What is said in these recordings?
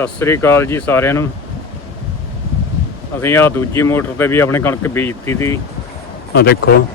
ਸਤਿ ਸ੍ਰੀ ਅਕਾਲ ਜੀ ਸਾਰਿਆਂ ਨੂੰ। ਅਸੀਂ ਆ ਦੂਜੀ ਮੋਟਰ ਤੇ ਵੀ ਆਪਣੀ ਕਣਕ ਬੀਜਤੀ ਸੀ। ਆ ਦੇਖੋ।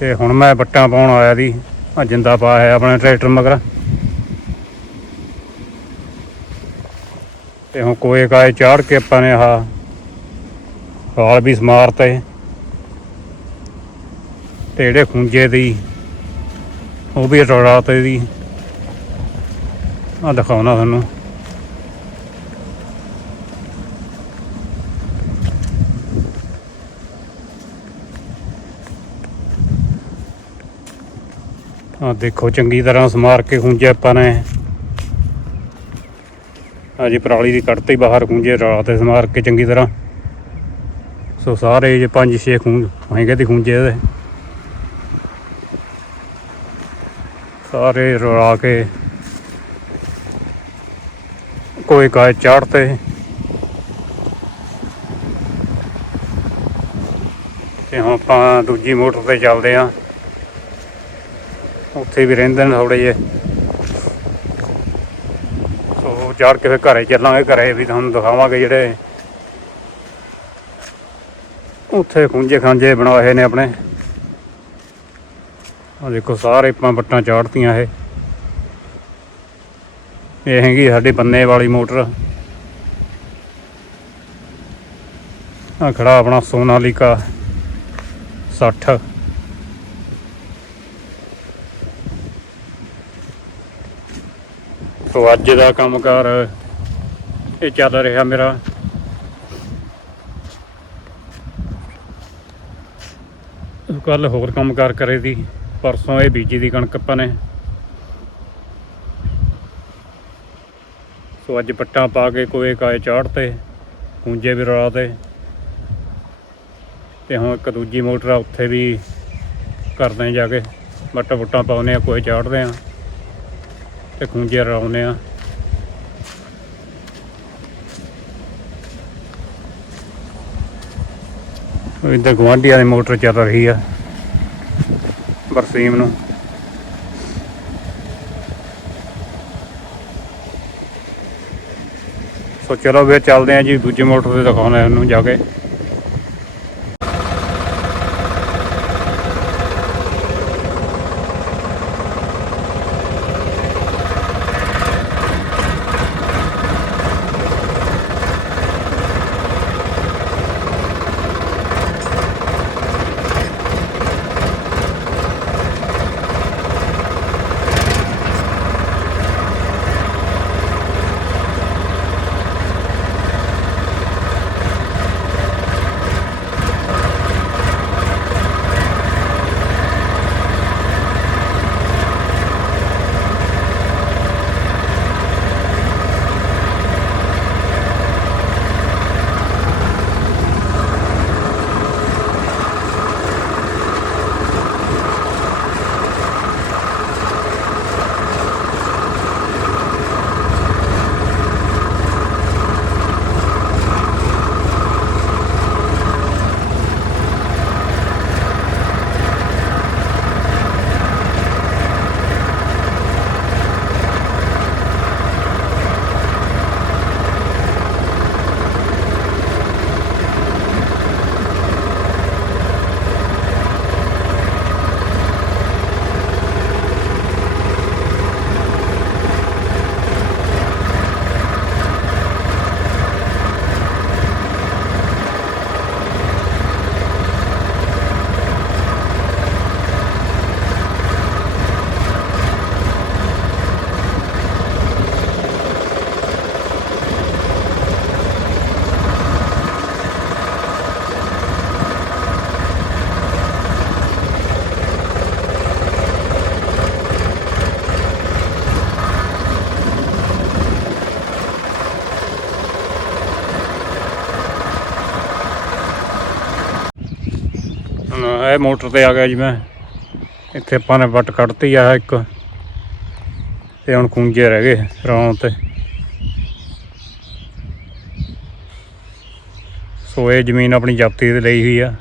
ਤੇ ਹੁਣ ਮੈਂ ਵੱਟਾਂ ਪਾਉਣ ਆਇਆ ਦੀ ਆ ਜਿੰਦਾ ਪਾ ਹੈ ਆਪਣੇ ਟਰੈਕਟਰ ਮਗਰ। ਤੇ ਹੁਣ ਕੋਏ ਕਾਏ ਚਾੜ ਕੇ ਆਪਾਂ ਨੇ ਆਹ ਹਾਲ ਵੀ ਸਮਾਰਤੇ। ਤੇ ਜਿਹੜੇ ਖੁੰਝੇ ਦੀ, ਉਹ ਵੀ ਰੌਲਾਤੇ ਦੀ। ਆ ਦਿਖਾਉਣਾ ਤੁਹਾਨੂੰ ਆ ਦੇਖੋ, ਚੰਗੀ ਤਰ੍ਹਾਂ ਸਮਾਰ ਕੇ ਖੁੰਝੇ ਆਪਾਂ ਨੇ। ਅਜੇ ਪਰਾਲੀ ਦੀ ਕੱਢਤੇ ਬਾਹਰ ਖੁੰਝੇ ਰਲਾ ਤੇ ਸਮਾਰ ਕੇ ਚੰਗੀ ਤਰ੍ਹਾਂ। ਸੋ ਸਾਰੇ ਜੇ ਪੰਜ ਛੇ ਖੂੰਜ ਹੈਗੇ ਤੇ ਖੂੰਜੇ ਇਹਦੇ। ਸਾਰੇ ਰਲਾ ਕੇ ਕੋਈ ਕਾਇ ਚਾੜਤੇ ਤੇ ਹੁਣ ਆਪਾਂ ਦੂਜੀ ਮੋਟਰ ਤੇ ਚੱਲਦੇ ਆਂ। ਉੱਥੇ ਵੀ ਰਹਿੰਦੇ ਨੇ ਥੋੜੇ ਜਿਹੇ। ਸੋ ਚੜ ਕੇ ਫਿਰ ਘਰੇ ਚੱਲਾਂਗੇ, ਘਰੇ ਵੀ ਤੁਹਾਨੂੰ ਦਿਖਾਵਾਂਗੇ ਜਿਹੜੇ ਉੱਥੇ ਖੁੰਝੇ ਖਾਂਜੇ ਬਣਾਏ ਨੇ ਆਪਣੇ। ਆ ਦੇਖੋ, ਸਾਰੇ ਆਪਾਂ ਬੱਟਾਂ ਚਾੜਤੀਆਂ ਇਹ। ਇਹ ਹੈਗੀ ਸਾਡੀ ਬੰਨੇ ਵਾਲੀ ਮੋਟਰ। ਆ ਖੜਾ ਆਪਣਾ ਸੋਨਾਲੀਕਾ 60 ਸੋ ਅੱਜ ਦਾ ਕੰਮਕਾਰ ਇਹ ਚੱਲ ਰਿਹਾ ਮੇਰਾ। ਕੱਲ ਹੋਰ ਕੰਮਕਾਰ ਕਰੇ ਦੀ, ਪਰਸੋਂ ਇਹ ਬੀਜੀ ਦੀ ਕਣਕ ਆਪਾਂ ਨੇ। ਸੋ ਅੱਜ ਪੱਟਾਂ ਪਾ ਕੇ ਕੋਏ ਕਾਏ ਚਾੜਤੇ ਕੁੰਜੇ ਵੀ ਰਲਾ ਤੇ ਹੁਣ ਇੱਕ ਦੂਜੀ ਮੋਟਰ ਆ, ਉੱਥੇ ਵੀ ਕਰਦੇ ਆ ਜਾ ਕੇ। ਬੱਟਾ ਬੁੱਟਾਂ ਪਾਉਨੇ ਆ, ਕੋਏ ਚਾੜਦੇ ਆ ਤੇ ਕੁੰਜੇ ਰਲਾਉਨੇ ਆ। ਉਹ ਇੱਧਰ ਗੁਆਂਢੀਆਂ ਦੀ ਮੋਟਰ ਚੱਲ ਰਹੀ ਆ, ਬਰਸੀਮ ਨੂੰ। ਸੋ ਚਲੋ ਫਿਰ ਚੱਲਦੇ ਆ ਜੀ ਦੂਜੇ ਮੋਟਰ ਤੇ ਦਿਖਾਉਣਾ ਉਹਨੂੰ ਜਾ ਕੇ। ਇਹ ਮੋਟਰ ਤੇ ਆ ਗਿਆ ਜੀ ਮੈਂ। ਇੱਥੇ ਆਪਾਂ ਨੇ ਵੱਟ ਕੱਢਤੀ ਆ ਇੱਕ। ਤੇ ਹੁਣ ਖੁੰਝੇ ਰਹਿ ਗਏ ਰੌਣ ਤੇ। ਸੋ ਇਹ ਜ਼ਮੀਨ ਆਪਣੀ ਜਾਪਤੀ ਤੇ ਲਈ ਹੋਈ ਆ।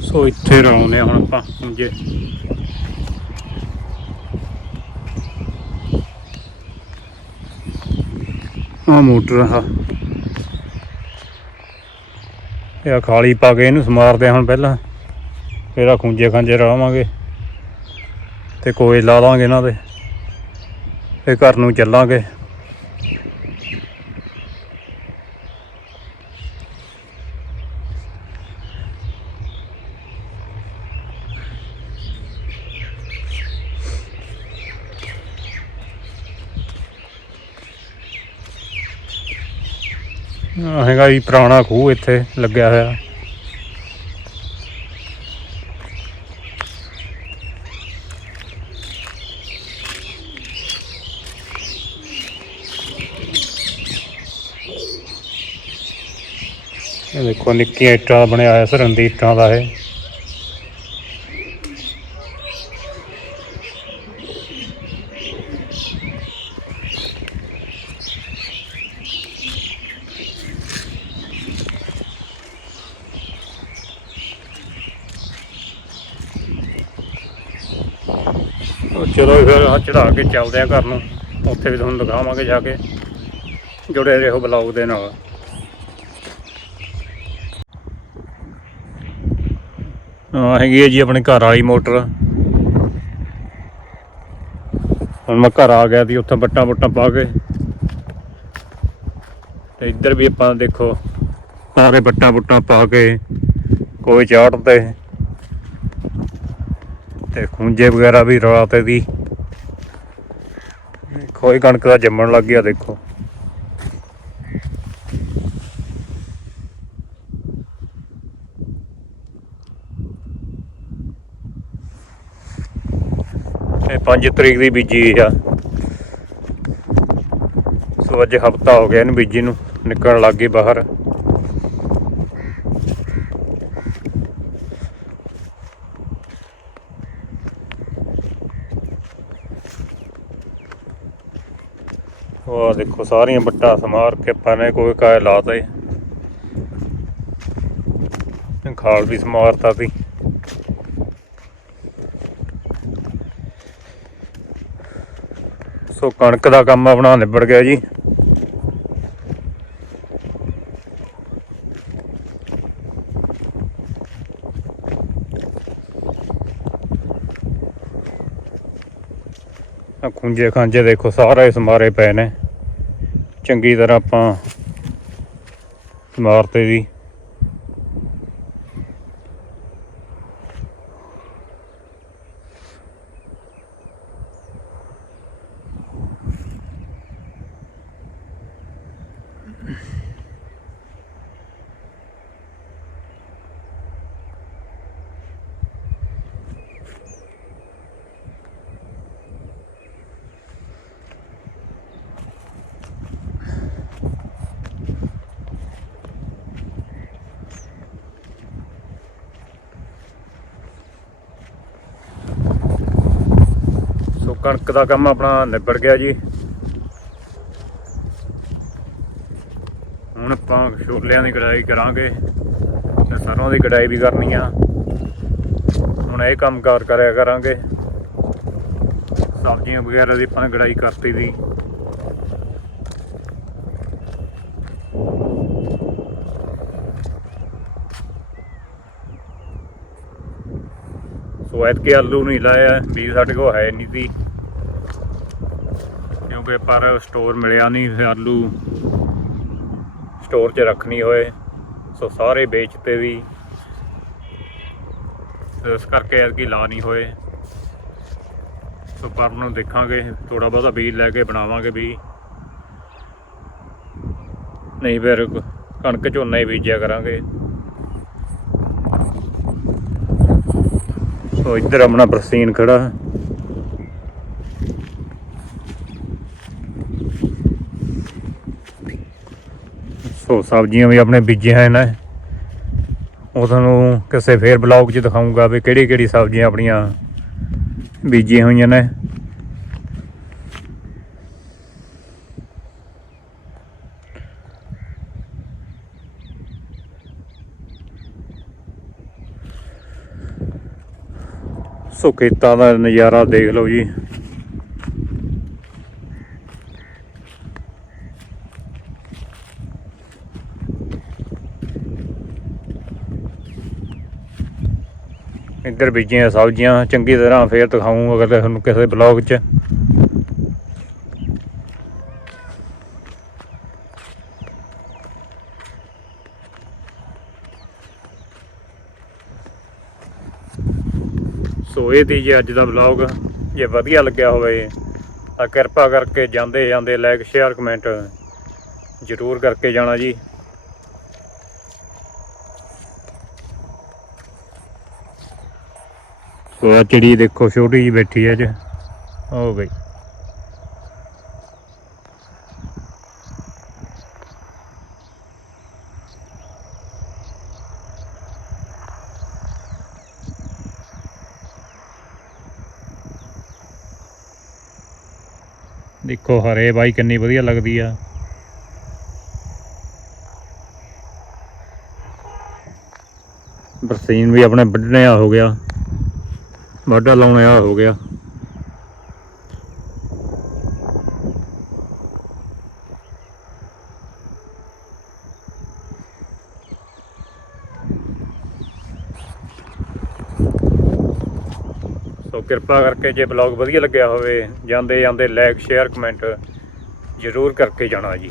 ਸੋ ਇੱਥੇ ਰਲਾਉਂਦੇ ਹਾਂ ਹੁਣ ਆਪਾਂ ਕੁੰਜੇ ਆ ਮੋਟਰ ਆ। ਇਹ ਆਹ ਖਾਲੀ ਪਾ ਕੇ ਇਹਨੂੰ ਸਮਾਰਦੇ ਹਾਂ ਹੁਣ ਪਹਿਲਾਂ। ਫਿਰ ਆ ਖੁੰਝੇ ਖਾਂਜੇ ਰਲਾਵਾਂਗੇ ਤੇ ਕੋਈ ਲਾ ਲਾਂਗੇ ਇਹਨਾਂ ਦੇ। ਤੇ ਘਰ ਨੂੰ ਚੱਲਾਂਗੇ। ਹੈਗਾ ਜੀ ਪੁਰਾਣਾ ਖੂਹ ਇੱਥੇ ਲੱਗਿਆ ਹੋਇਆ। ਇਹ ਦੇਖੋ ਨਿੱਕੀਆਂ ਇੱਟਾਂ ਦਾ ਬਣਿਆ ਹੋਇਆ ਸਰੰਦੀ ਇੱਟਾਂ ਦਾ ਇਹ। ਚਲੋ ਫਿਰ ਆ ਚੜਾ ਕੇ ਚੱਲਦੇ ਆ ਘਰ ਨੂੰ। ਉੱਥੇ ਵੀ ਤੁਹਾਨੂੰ ਦਿਖਾਵਾਂਗੇ ਜਾ ਕੇ, ਜੁੜੇ ਰਹੋ ਬਲੌਗ ਦੇ ਨਾਲ। ਆ ਹੈਗੀ ਹੈ ਜੀ ਆਪਣੇ ਘਰ ਵਾਲੀ ਮੋਟਰ। ਹੁਣ ਮੈਂ ਘਰ ਆ ਗਿਆ ਸੀ, ਉੱਥੇ ਬੱਟਾਂ ਬੁੱਟਾਂ ਪਾ ਕੇ। ਤੇ ਇੱਧਰ ਵੀ ਆਪਾਂ ਦੇਖੋ, ਸਾਰੇ ਬੱਟਾਂ ਬੁੱਟਾਂ ਪਾ ਕੇ, ਕੋਈ ਚਾੜ ਤੇ ਤੇ ਖੁੰਝੇ ਵਗੈਰਾ ਵੀ ਰਲਾਤੇ ਦੀ। ਕੋਈ ਕਣਕ ਦਾ ਜੰਮਣ ਲੱਗ ਗਿਆ, ਦੇਖੋ। ਇਹ 5 ਤਰੀਕ ਦੀ ਬੀਜੀ ਆ। ਸੋ ਅੱਜ ਹਫਤਾ ਹੋ ਗਿਆ ਇਹਨੂੰ ਬੀਜੀ ਨੂੰ, ਨਿਕਲਣ ਲੱਗ ਗਈ ਬਾਹਰ ਉਹ ਆਹ ਦੇਖੋ ਸਾਰੀਆਂ ਬੱਟਾਂ ਸਮਾਰ ਕੇ ਆਪਾਂ ਨੇ ਕੋਈ ਕਾਇ ਲਾਤੇ ਖਾਲ ਵੀ ਸਮਾਰਤਾ ਸੀ ਸੋ ਕਣਕ ਦਾ ਕੰਮ ਆਪਣਾ ਨਿਬੜ ਗਿਆ ਜੀ। ਆ ਖੁੰਝੇ ਖਾਂਜੇ ਦੇਖੋ, ਸਾਰੇ ਸਮਾਰੇ ਪਏ ਨੇ। ਚੰਗੀ ਤਰ੍ਹਾਂ ਆਪਾਂ ਸਮਾਰਤੇ ਦੀ ਸੋ ਕਣਕ ਦਾ ਕੰਮ ਆਪਣਾ ਨਿਬੜ ਗਿਆ ਜੀ। ਹੁਣ ਆਪਾਂ ਛੋਲਿਆਂ ਦੀ ਕਢਾਈ ਕਰਾਂਗੇ ਤੇ ਸਰੋਂ ਦੀ ਕਢਾਈ ਵੀ ਕਰਨੀ ਆ। ਹੁਣ ਇਹ ਕੰਮ ਕਾਰ ਕਰਿਆ ਕਰਾਂਗੇ। ਸਬਜ਼ੀਆਂ ਵਗੈਰਾ ਦੀ ਆਪਾਂ ਨੇ ਕਢਾਈ ਕਰਤੀ ਦੀ। ਸੋ ਐਤਕੇ ਆਲੂ ਨਹੀਂ ਲਾਇਆ, ਬੀਜ ਸਾਡੇ ਕੋਲ ਹੈ ਨਹੀਂ ਸੀ। ਕਿਉਂਕਿ ਪਰ ਸਟੋਰ ਮਿਲਿਆ ਨਹੀਂ ਫਿਰ ਆਲੂ ਸਟੋਰ 'ਚ ਰੱਖਣੀ ਹੋਏ। ਸੋ ਸਾਰੇ ਵੇਚਤੇ ਵੀ। ਇਸ ਕਰਕੇ ਐਤਕੀ ਲਾ ਨਹੀਂ ਹੋਏ। ਸੋ ਪਰ ਨੂੰ ਦੇਖਾਂਗੇ ਥੋੜਾ ਬਹੁਤਾ ਬੀਜ ਲੈ ਕੇ ਬਣਾਵਾਂਗੇ ਵੀ। ਨਹੀਂ ਫਿਰ ਕਣਕ ਝੋਨਾ ਹੀ ਬੀਜਿਆ ਕਰਾਂਗੇ। ਸੋ ਇੱਧਰ ਆਪਣਾ ਬਰਸੀਨ ਖੜਾ। ਸੋ ਸਬਜ਼ੀਆਂ ਵੀ ਆਪਣੇ ਬੀਜੀਆਂ ਨੇ। ਉਹ ਤੁਹਾਨੂੰ ਕਿਸੇ ਫੇਰ ਬਲੌਗ 'ਚ ਦਿਖਾਉਂਗਾ ਵੀ ਕਿਹੜੀ ਕਿਹੜੀ ਸਬਜ਼ੀਆਂ ਆਪਣੀਆਂ ਬੀਜੀਆਂ ਹੋਈਆਂ ਨੇ। ਸੋ ਖੇਤਾਂ ਦਾ ਨਜ਼ਾਰਾ ਦੇਖ ਲਓ ਜੀ। ਇੱਧਰ ਬੀਜੀਆਂ ਸਬਜ਼ੀਆਂ, ਚੰਗੀ ਤਰ੍ਹਾਂ ਫੇਰ ਦਿਖਾਊਂ ਅਗਰ ਤੁਹਾਨੂੰ ਕਿਸੇ ਬਲੌਗ 'ਚ। ਸੋ ਇਹ ਦੀ ਜੀ ਅੱਜ ਦਾ ਵਲੌਗ ਜੇ ਵਧੀਆ ਲੱਗਿਆ ਹੋਵੇ ਤਾਂ ਕਿਰਪਾ ਕਰਕੇ ਜਾਂਦੇ ਜਾਂਦੇ ਲਾਈਕ ਸ਼ੇਅਰ ਕਮੈਂਟ ਜ਼ਰੂਰ ਕਰਕੇ ਜਾਣਾ ਜੀ। ਸੋ ਚਿੜੀ ਦੇਖੋ ਛੋਟੀ ਜੀ ਬੈਠੀ ਹੈ ਅੱਜ। ਹੋ ਗਈ ਦੇਖੋ ਹਰੇ ਬਾਈ ਕਿੰਨੀ ਵਧੀਆ ਲੱਗਦੀ ਆ। ਬਰਸੀਨ ਵੀ ਆਪਣੇ ਵੱਢਣੇ ਹੋ ਗਿਆ। ਵਾਢਾ ਲਾਉਣੇ ਆ, ਹੋ ਗਿਆ। ਸੋ ਕਿਰਪਾ ਕਰਕੇ ਜੇ ਬਲੌਗ ਵਧੀਆ ਲੱਗਿਆ ਹੋਵੇ ਜਾਂਦੇ ਜਾਂਦੇ ਲਾਈਕ ਸ਼ੇਅਰ ਕਮੈਂਟ ਜ਼ਰੂਰ ਕਰਕੇ ਜਾਣਾ ਜੀ।